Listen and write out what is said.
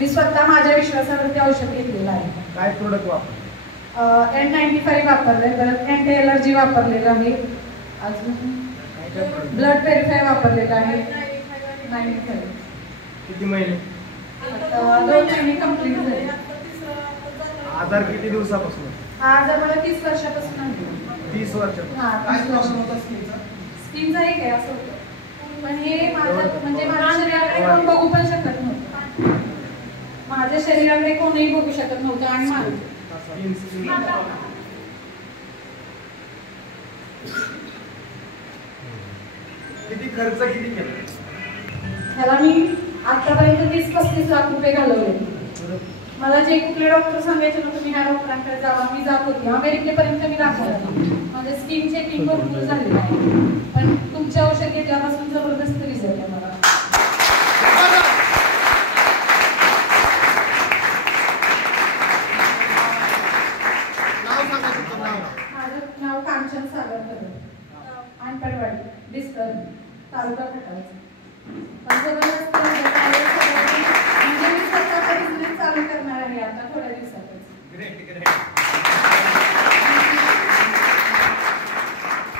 मी स्वतः माझ्या विश्वासावरती औषध घेतलेलं आहे. काय प्रोडक्ट वापर? N95 वापरलंय, परत अँटी एलर्जी वापरलेलं आहे, अजून ब्लड व्हेरिफाय वापरलेलं आहे. 95. किती महिने? 2 महिने कंप्लीट झाले. आजार किती दिवसापासून? हा आजार मला 30 वर्षापासून आहे. 30 वर्षापासून? हा, 30 वर्षापासून. स्किनचा एक आहे असं होतं, पण हे माझं म्हणजे माझ्या शरीराकडे कोण बघू पण शकत नव्हतं. माझ्या शरीराकडे कोणीही बघू शकत नव्हतं आणि माझं किती खर्च किती केला? ह्याला मी आतापर्यंत 30-35 लाख रुपये घालवले. मला जे कुठले डॉक्टर सांगायचे ना तुम्ही ह्या डॉक्टरांकडे जावा, मी जात होती. अमेरिकेपर्यंत मी दाखवलं. माझे स्किन चेकिंग भरपूर झालेलं आहे, पण तुमचे औषध घेतल्यापासून जबरदस्त रिझल्ट आहे मला. माझं नाव कांचन सागर कदम, आनपडवाडी, डिस्टर, तालुका खटाव. जबरदस्त म्हणजे मी स्वतः बिझनेस चालू करणार आहे आता थोड्या दिवसातच.